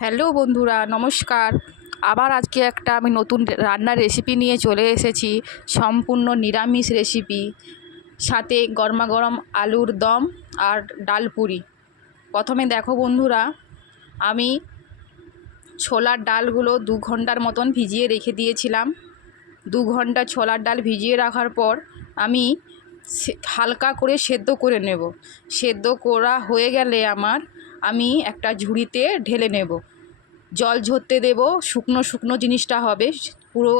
Hello বন্ধুরা, নমস্কার। আবার আজকে একটা আমি নতুন রান্নার রেসিপি নিয়ে চলে এসেছি। সম্পূর্ণ নিরামিষ রেসিপি, সাথে গরমা গরম আলুর দম আর ডাল পুরি। প্রথমে দেখো বন্ধুরা, আমি ছোলার ডালগুলো 2 ঘন্টার মতন ভিজিয়ে রেখে দিয়েছিলাম। 2 ঘন্টা ছোলার ডাল ভিজিয়ে রাখার পর আমি হালকা করে সেদ্ধ করে নেব। সেদ্ধ করা হয়ে গেলে আমি একটা ঝুড়িতে ঢেলে নেব। জল ঝরতে দেব, শুকনো শুকনো জিনিসটা হবে, পুরো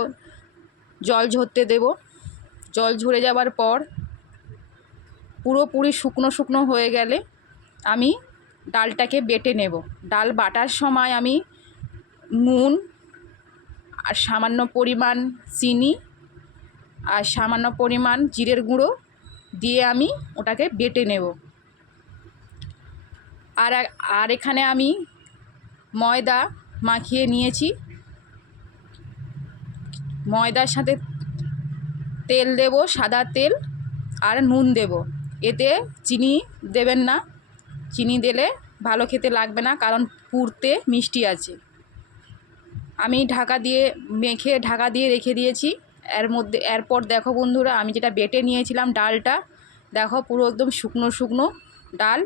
জল ঝরতে দেব। জল ঝরে যাওয়ার পর পুরোপুরি শুকনো শুকনো হয়ে গেলে আমি ডালটাকে বেটে নেব। ডাল বাটার সময় আমি নুন আর সামান্য পরিমাণ চিনি আর সামান্য পরিমাণ জিরের গুঁড়ো দিয়ে আমি ওটাকে বেটে নেব। আর এখানে আমি ময়দা মাখিয়ে নিয়েছি। ময়দার সাথে তেল দেব, সাদা তেল, আর নুন দেব। এতে চিনি দেবেন না, চিনি দিলে ভালো খেতে লাগবে না, কারণ পুরতে মিষ্টি আছে। আমি ঢাকা দিয়ে রেখে দিয়েছি। এরপর দেখো বন্ধুরা, আমি যেটা বেটে নিয়েছিলাম ডালটা, দেখো পুরো একদম শুকনো শুকনো ডাল।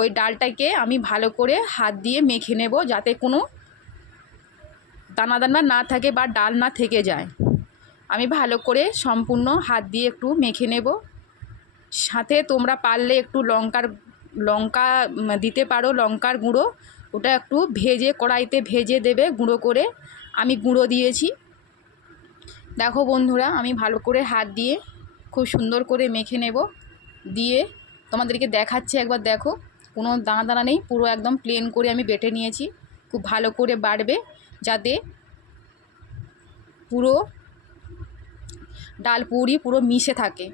ওই ডালটাকে আমি ভালো করে হাত দিয়ে মেখে নেব, যাতে কোনো দানা দানা না থাকে বা ডাল না থেকে যায়। আমি ভালো করে সম্পূর্ণ হাত দিয়ে একটু মেখে নেব। সাথে তোমরা পারলে একটু লঙ্কা দিতে পারো, লঙ্কার গুঁড়ো। ওটা একটু কড়াইতে ভেজে দেবে গুঁড়ো করে। আমি গুঁড়ো দিয়েছি। দেখো বন্ধুরা, আমি ভালো করে হাত দিয়ে খুব সুন্দর করে মেখে নেব। দিয়ে তোমাদেরকে দেখাচ্ছি, একবার দেখো, কোনো দানা দানা নেই, পুরো একদম প্লেন করে আমি বেটে নিয়েছি। খুব ভালো করে বাটবে, যাতে পুরো ডাল পুরি পুরো মিশে থাকে।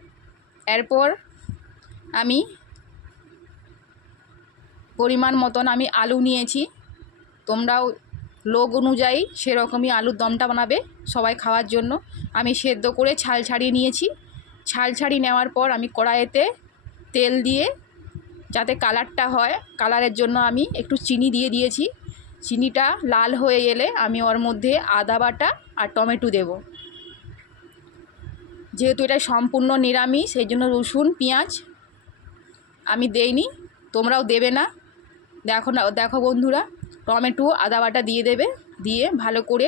এরপর আমি পরিমাণ মতন আমি আলু নিয়েছি। তোমরাও লোক অনুযায়ী সেরকমই আলুর দমটা বানাবে সবাই খাওয়ার জন্য। আমি সেদ্ধ করে ছাল ছাড়িয়ে নিয়েছি। ছাল ছাড়িয়ে নেওয়ার পর আমি কড়াইতে তেল দিয়ে, যাতে কালারটা হয়, কালারের জন্য আমি একটু চিনি দিয়ে দিয়েছি। চিনিটা লাল হয়ে এলে আমি ওর মধ্যে আদা বাটা আর টমেটো দেব। যেহেতু এটা সম্পূর্ণ নিরামিষ, সেই জন্য রসুন পেঁয়াজ আমি দেইনি, তোমরাও দেবে না। দেখো বন্ধুরা, টমেটো আদা বাটা দিয়ে দেবে। দিয়ে ভালো করে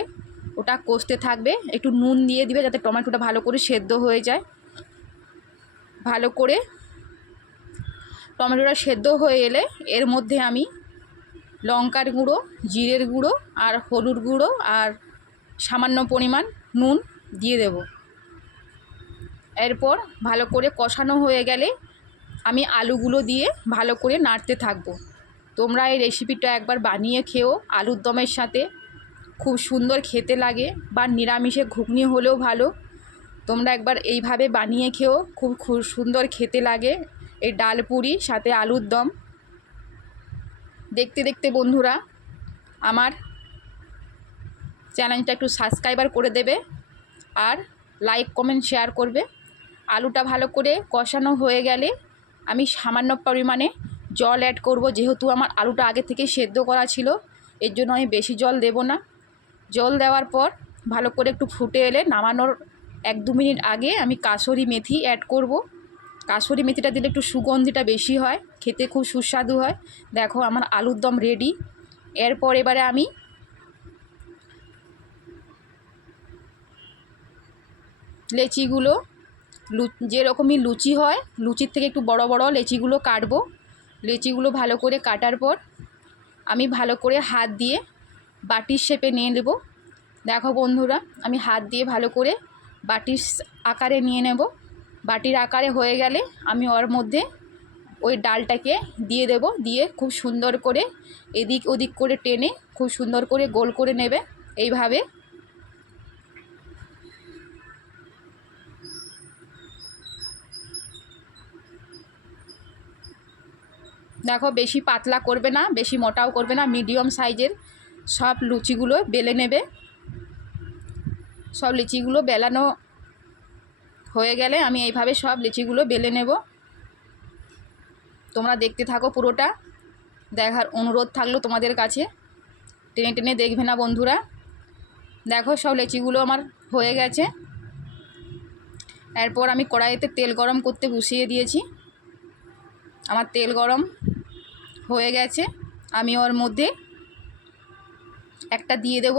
ওটা কষতে থাকবে। একটু নুন দিয়ে দিবে, যাতে টমেটোটা ভালো করে সেদ্ধ হয়ে যায়। ভালো করে টমেটোটা সেদ্ধ হয়ে এলে এর মধ্যে আমি লঙ্কার গুঁড়ো, জিরের গুঁড়ো আর হলুদ গুঁড়ো আর সামান্য পরিমাণ নুন দিয়ে দেব। এরপর ভালো করে কষানো হয়ে গেলে আমি আলুগুলো দিয়ে ভালো করে নাড়তে থাকবো। তোমরা এই রেসিপিটা একবার বানিয়ে খেও আলুর দমের সাথে, খুব সুন্দর খেতে লাগে। বা নিরামিষে ঘুগনি হলেও ভালো, তোমরা একবার এইভাবে বানিয়ে খেও, খুব খুব সুন্দর খেতে লাগে এই ডাল পুরি সাথে আলুর দম। দেখতে দেখতে বন্ধুরা আমার চ্যানেলটা একটু সাবস্ক্রাইবার করে দেবে আর লাইক কমেন্ট শেয়ার করবে। আলুটা ভালো করে কষানো হয়ে গেলে আমি সামান্য পরিমাণে জল অ্যাড করব। যেহেতু আমার আলুটা আগে থেকে সেদ্ধ করা ছিল, এর জন্য আমি বেশি জল দেব না। জল দেওয়ার পর ভালো করে একটু ফুটে এলে নামানোর 1-2 মিনিট আগে আমি কাসুরি মেথি অ্যাড করব। কাসুরি মেথিটা দিলে একটু সুগন্ধিটা বেশি হয়, খেতে খুব সুস্বাদু হয়। দেখো আমার আলুর দম রেডি। এরপর এবারে আমি লেচিগুলো, যেরকমই লুচি হয়, লুচির থেকে একটু বড় বড় লেচিগুলো কাটবো। লেচিগুলো ভালো করে কাটার পর আমি ভালো করে হাত দিয়ে বাটির শেপে নিয়ে নেব। দেখো বন্ধুরা, আমি হাত দিয়ে ভালো করে বাটির আকারে নিয়ে নেব। বাটির আকারে হয়ে গেলে আমি ওর মধ্যে ওই ডালটাকে দিয়ে দেব। দিয়ে খুব সুন্দর করে এদিক ওদিক করে টেনে খুব সুন্দর করে গোল করে নেবে এইভাবে। দেখো, বেশি পাতলা করবে না, বেশি মোটাও করবে না, মিডিয়াম সাইজের সব লুচিগুলো বেলে নেবে। সব লিচিগুলো বেলানো হয়ে গেলে আমি এইভাবে সব লিচিগুলো বেলে নেব। তোমরা দেখতে থাকো পুরোটা, দেখার অনুরোধ থাকলো তোমাদের কাছে। টেনে টেনে দেখবে না বন্ধুরা। দেখো সব লেচিগুলো আমার হয়ে গেছে। এরপর আমি কড়াইতে তেল গরম করতে বসিয়ে দিয়েছি। আমার তেল গরম হয়ে গেছে। আমি ওর মধ্যে একটা দিয়ে দেব।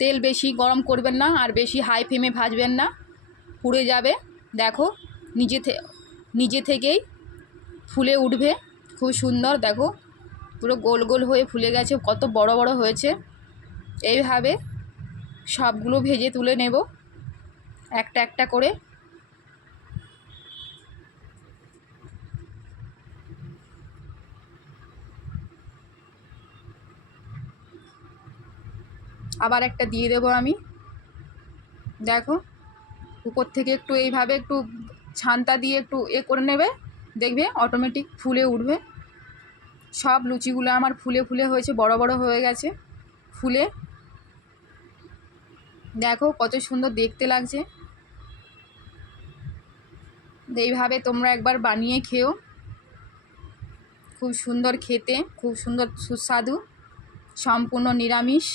তেল বেশি গরম করবেন না, আর বেশি হাই ফ্লেমে ভাজবেন না, পুড়ে যাবে। দেখো নিজে থেকেই ফুলে উঠবে, খুব সুন্দর। দেখো পুরো গোল গোল হয়ে ফুলে গেছে, কত বড় বড় হয়েছে। এইভাবে সবগুলো ভেজে তুলে নেব একটা একটা করে। আবার একটা দিয়ে দেব আমি। দেখো উপর থেকে একটু এইভাবে একটু ছান্তা দিয়ে একটু করে নেবে, দেখবে অটোমেটিক ফুলে উঠবে। সব লুচিগুলো আমার ফুলে ফুলে হয়েছে, বড় বড় হয়ে গেছে ফুলে। দেখো কত সুন্দর দেখতে লাগছে। এইভাবে তোমরা একবার বানিয়ে খেও, খুব সুন্দর খেতে, খুব সুন্দর সুস্বাদু, সম্পূর্ণ নিরামিষ।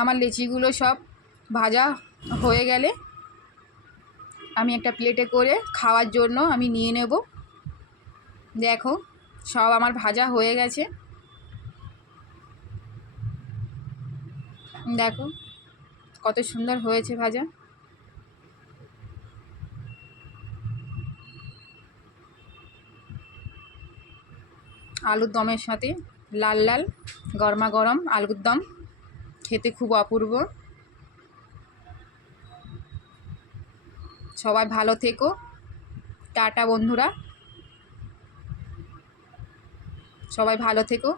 আমার লিচিগুলো সব ভাজা হয়ে গেলে আমি একটা প্লেটে করে খাওয়ার জন্য আমি নিয়ে নেব। দেখো সব আমার ভাজা হয়ে গেছে। দেখো কত সুন্দর হয়েছে ভাজা। আলুর দমের সাথে লাল লাল গরমা গরম আলুর দম খেতে খুব অপূর্ব। সবাই ভালো থেকো, টাটা বন্ধুরা, সবাই ভালো থেকো।